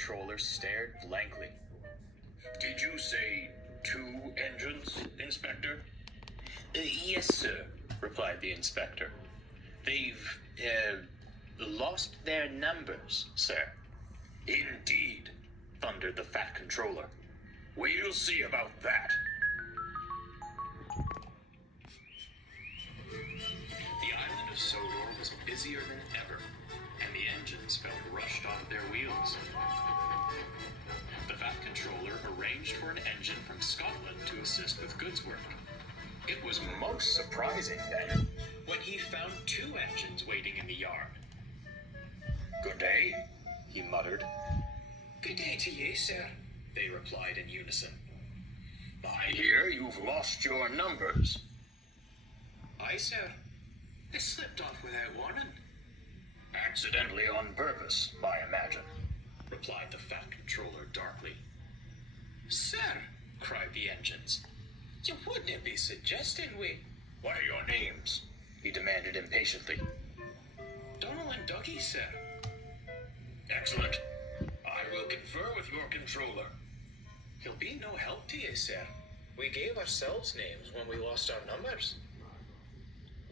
controller stared blankly. Did you say 2 engines, Inspector? Yes, sir, replied the inspector. They've, lost their numbers, sir. Indeed, Thundered the fat controller. we'll see about that. The island of Sodor was busier than ever, and the engines felt rushed off their wheels. The fat controller arranged for an engine from Scotland to assist with goods work. It was most surprising then when he found 2 engines waiting in the yard. Good day. He muttered. Good day to you, sir, They replied in unison. I hear you've lost your numbers. Aye, sir. They slipped off without warning. Accidentally on purpose, I imagine. Replied the fat controller darkly. Sir, Cried the engines. you wouldn't be suggesting we... What are your names? He demanded impatiently. Donald and Dougie, sir. Excellent. I will confer with your controller. He'll be no help to you, sir. We gave ourselves names when we lost our numbers.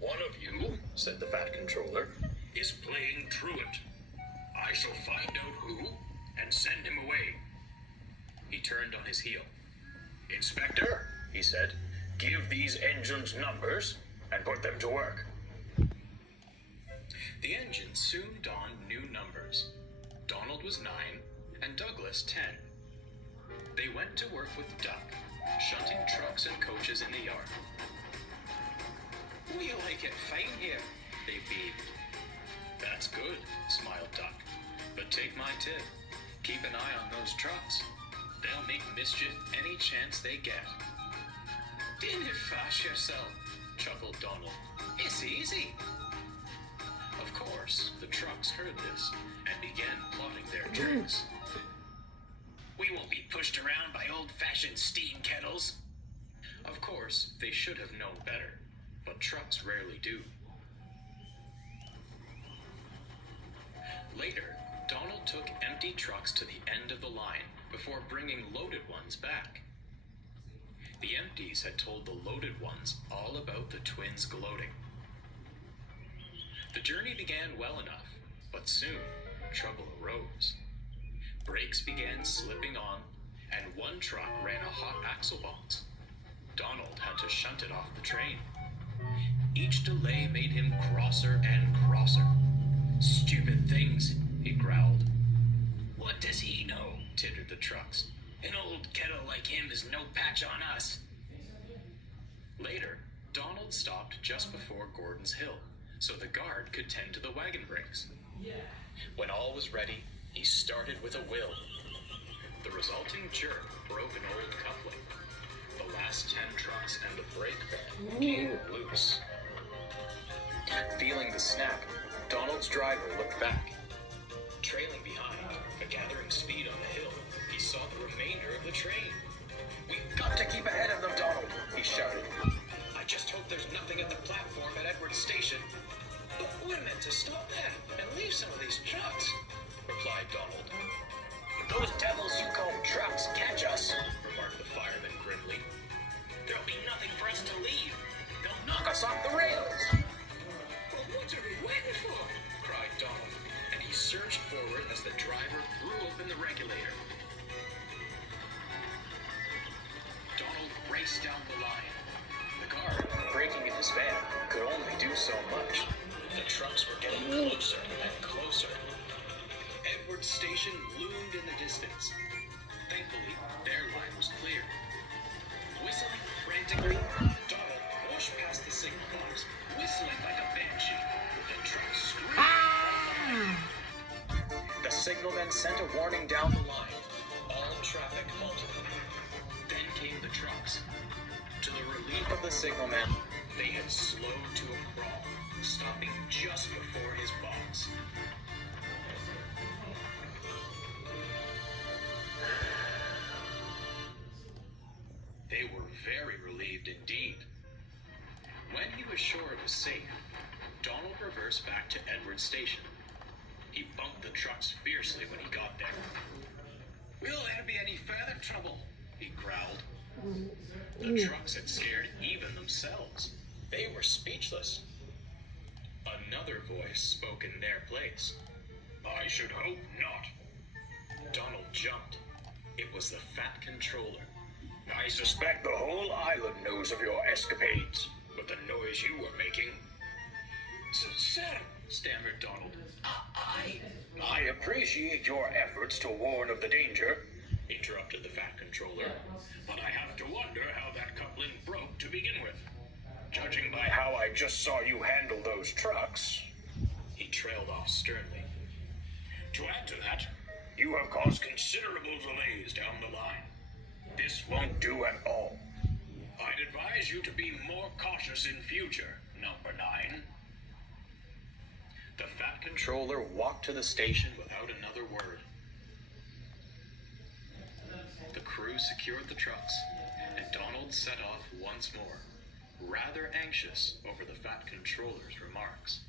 One of you, Said the fat controller. is playing truant. I shall find out who and send him away. He turned on his heel. Inspector, he said, give these engines numbers and put them to work. The engines soon donned new numbers. Donald was 9 and Douglas 10. They went to work with Duck, shunting trucks and coaches in the yard. We like it fine here. They beamed. That's good, smiled Duck. But take my tip. Keep an eye on those trucks. They'll make mischief any chance they get. Didn't fash yourself, Chuckled Donald. it's easy. Of course, the trucks heard this and began plotting their tricks. We won't be pushed around by old-fashioned steam kettles. Of course, they should have known better, but trucks rarely do. Later, Donald took empty trucks to the end of the line before bringing loaded ones back. The empties had told the loaded ones all about the twins gloating. The journey began well enough, but soon trouble arose. Brakes began slipping on, and one truck ran a hot axle box. Donald had to shunt it off the train. Each delay made him crosser and crosser. Stupid things, he growled. What does he know? Tittered the trucks. An old kettle like him is no patch on us. Later, Donald stopped just before Gordon's Hill, so the guard could tend to the wagon brakes. When all was ready, he started with a will. The resulting jerk broke an old coupling. The last 10 trucks and the brake van came loose. Feeling the snap, Donald's driver looked back. Trailing behind, but gathering speed on the hill, he saw the remainder of the train. "We've got to keep ahead of them, Donald," he shouted. "I just hope there's nothing at the platform at Edwards Station." But we're meant to stop there and leave some of these trucks, replied Donald. If those devils you call trucks catch us, Remarked the fireman grimly. there'll be nothing for us to leave. they'll knock us off the rails. Well, what are we waiting for? Cried Donald, and he surged forward as the driver blew open the regulator. Donald raced down the line. The guard, braking in his van, could only do so much. The trucks were getting closer and closer. Edwards Station loomed in the distance. Thankfully, their line was clear. Whistling frantically, Donald pushed past the signal box, whistling like a banshee. The trucks screamed. The signalman sent a warning down the line. All traffic halted. Then came the trucks. To the relief of the signalman, they had slowed to a crawl, stopping just before his box. They were very relieved indeed. When he was sure it was safe, Donald reversed back to Edwards Station. He bumped the trucks fiercely when he got there. Will there be any further trouble? He growled. The trucks had scared even themselves. They were speechless. Another voice spoke in their place. I should hope not. Donald jumped. It was the Fat Controller. I suspect the whole island knows of your escapades, with the noise you were making. Sir, stammered Donald. I appreciate your efforts to warn of the danger, Interrupted the Fat Controller. but I have to wonder how that coupling broke to begin with. Judging by how I just saw you handle those trucks, He trailed off sternly. to add to that, you have caused considerable delays down the line. This won't do at all. I'd advise you to be more cautious in future, Number 9. The Fat Controller walked to the station without another word. The crew secured the trucks, and Donald set off once more, rather anxious over the Fat Controller's remarks.